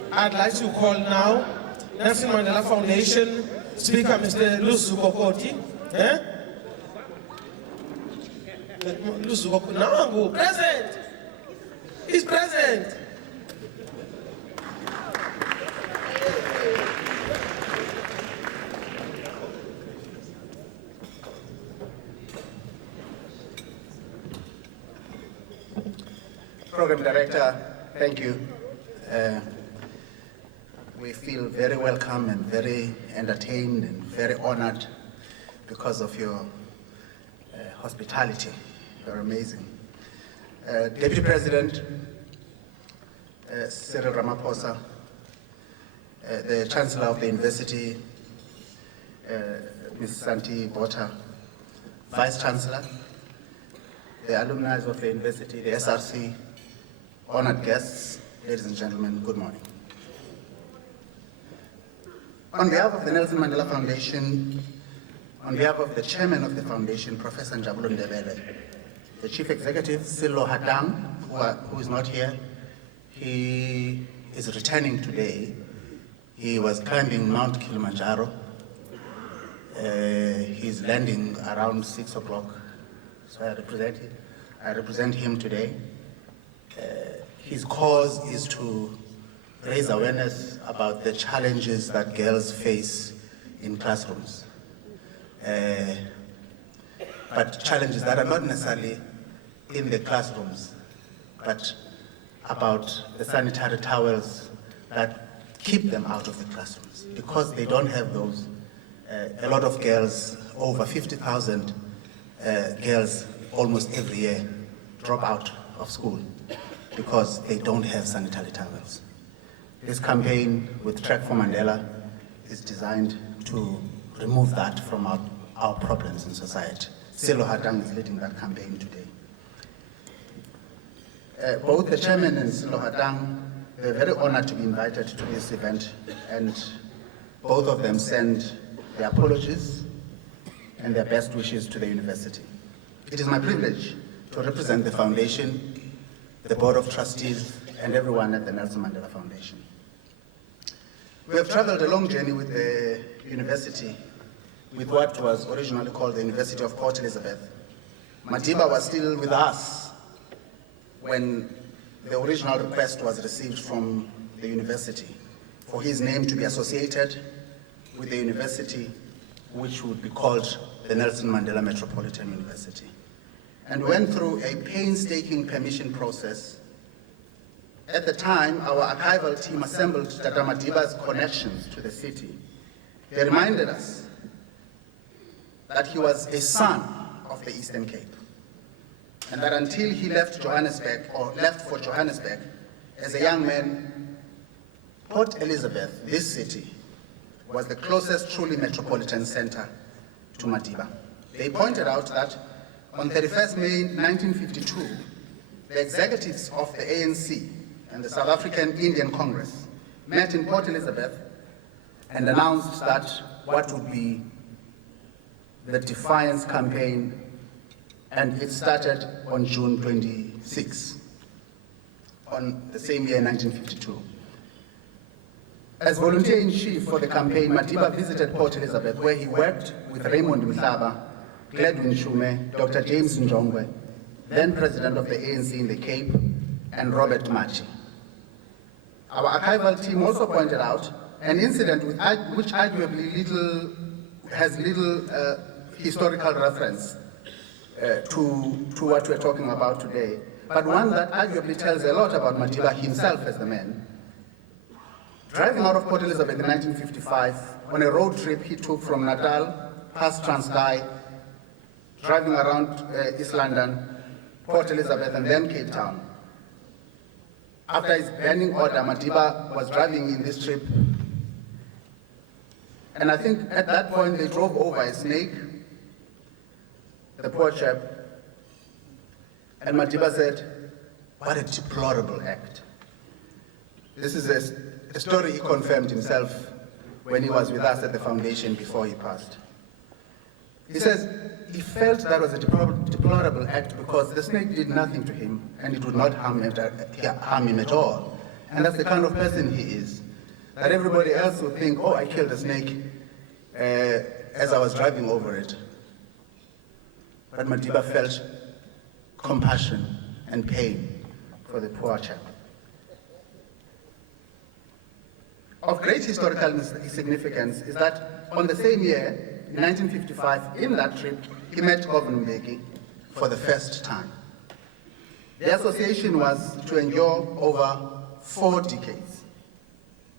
I'd like to call now Nelson Mandela Foundation Speaker, Mr. Luzuko Koti. Luzuko Koti, no, present. He's present. Program Director, thank you. We feel very welcome and very entertained and very honored because of your hospitality. You're amazing. Deputy President Cyril Ramaphosa, the Chancellor of the University, Ms. Santi Bota, Vice Chancellor, the alumni of the University, the SRC, honored guests, ladies and gentlemen, good morning. On behalf of the Nelson Mandela Foundation, on behalf of the Chairman of the Foundation, Professor Njabulo Ndebele, the Chief Executive, Cyril, who is not here, he is returning today. He was climbing Mount Kilimanjaro. He's landing around 6 o'clock, so I represent him today. His cause is to raise awareness about the challenges that girls face in classrooms. But challenges that are not necessarily in the classrooms, but about the sanitary towels that keep them out of the classrooms. Because they don't have those, a lot of girls, over 50,000 girls almost every year drop out of school because they don't have sanitary towels. This campaign with Track for Mandela is designed to remove that from our problems in society. Cyril is leading that campaign today. Both the chairman and Cyril they're very honored to be invited to this event, and both of them send their apologies and their best wishes to the university. It is my privilege to represent the foundation, the Board of Trustees, and everyone at the Nelson Mandela Foundation. We have traveled a long journey with the university, with what was originally called the University of Port Elizabeth. Madiba was still with us when the original request was received from the university for his name to be associated with the university, which would be called the Nelson Mandela Metropolitan University, and went through a painstaking permission process. At the time, our archival team assembled Tata Madiba's connections to the city. They reminded us that he was a son of the Eastern Cape, and that until he left Johannesburg, or left for Johannesburg, as a young man, Port Elizabeth, this city, was the closest truly metropolitan center to Madiba. They pointed out that on 31st May 1952, the executives of the ANC and the South African Indian Congress met in Port Elizabeth and announced that what would be the Defiance Campaign, and it started on June 26, on the same year, 1952. As volunteer-in-chief for the campaign, Madiba visited Port Elizabeth, where he worked with Raymond Mhlaba, Gladwin Shume, Dr. James Njongwe, then president of the ANC in the Cape, and Robert Machi. Our archival team also pointed out an incident which arguably has little historical reference to what we're talking about today, but one that arguably tells a lot about Madiba himself as the man. Driving out of Port Elizabeth in 1955, on a road trip he took from Natal, past Transkei, driving around East London, Port Elizabeth, and then Cape Town. After his banning order, Madiba was driving in this trip, and I think at that point they drove over a snake, the poor chap, and Madiba said, "What a deplorable act." This is a story he confirmed himself when he was with us at the foundation before he passed. He says he felt that was a deplorable act because the snake did nothing to him and it would not harm him at all. And that's the kind of person he is. That everybody else would think, oh, I killed a snake as I was driving over it. But Madiba felt compassion and pain for the poor chap. Of great historical significance is that on the same year, in 1955, in that trip, he met Governor Mbeki for the first time. The association was to endure over 4 decades.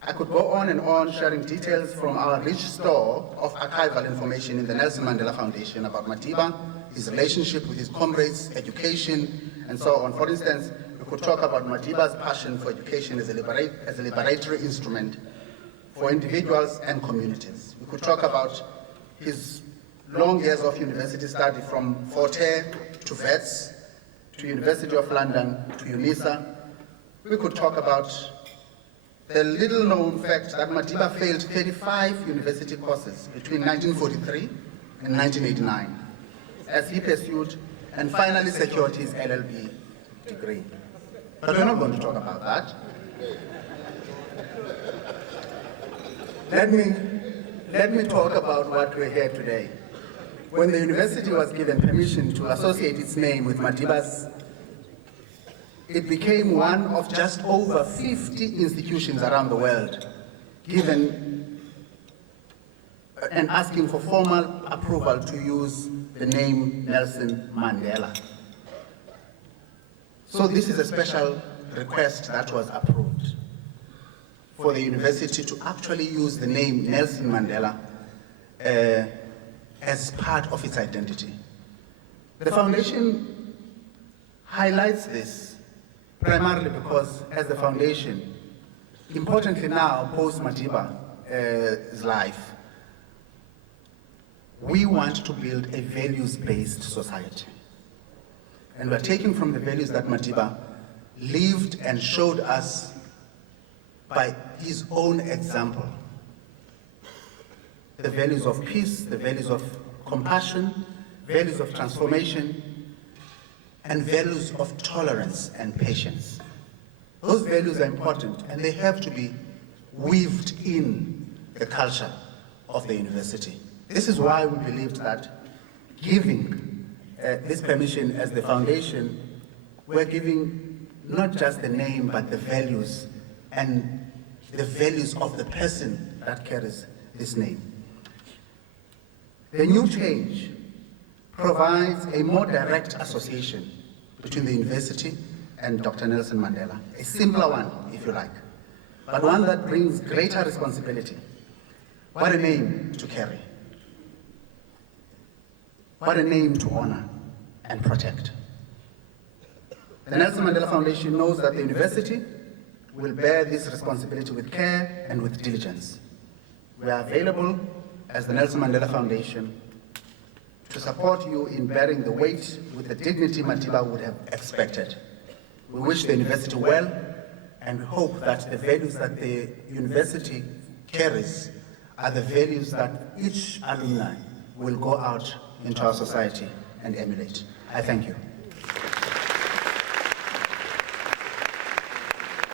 I could go on and on sharing details from our rich store of archival information in the Nelson Mandela Foundation about Madiba, his relationship with his comrades, education, and so on. For instance, we could talk about Madiba's passion for education as a liberatory instrument for individuals and communities. We could talk about his long years of university study from Forte to Wits, to University of London, to UNISA. We could talk about the little-known fact that Madiba failed 35 university courses between 1943 and 1989 as he pursued and finally secured his LLB degree. But we're not going to talk about that. Let me talk about what we're here today. When the university was given permission to associate its name with Madiba's, it became one of just over 50 institutions around the world given and asking for formal approval to use the name Nelson Mandela. So this is a special request that was approved for the university to actually use the name Nelson Mandela as part of its identity. The foundation highlights this primarily because as the foundation, importantly now, post-Madiba's life, we want to build a values-based society. And we're taking from the values that Madiba lived and showed us by his own example. The values of peace, the values of compassion, values of transformation, and values of tolerance and patience. Those values are important and they have to be weaved in the culture of the university. This is why we believed that giving this permission as the foundation, we're giving not just the name but the values and the values of the person that carries this name. The new change provides a more direct association between the university and Dr. Nelson Mandela, a simpler one, if you like, but one that brings greater responsibility. What a name to carry. What a name to honor and protect. The Nelson Mandela Foundation knows that the university will bear this responsibility with care and with diligence. We are available as the Nelson Mandela Foundation to support you in bearing the weight with the dignity Madiba would have expected. We wish the university well, and we hope that the values that the university carries are the values that each alumni will go out into our society and emulate. I thank you.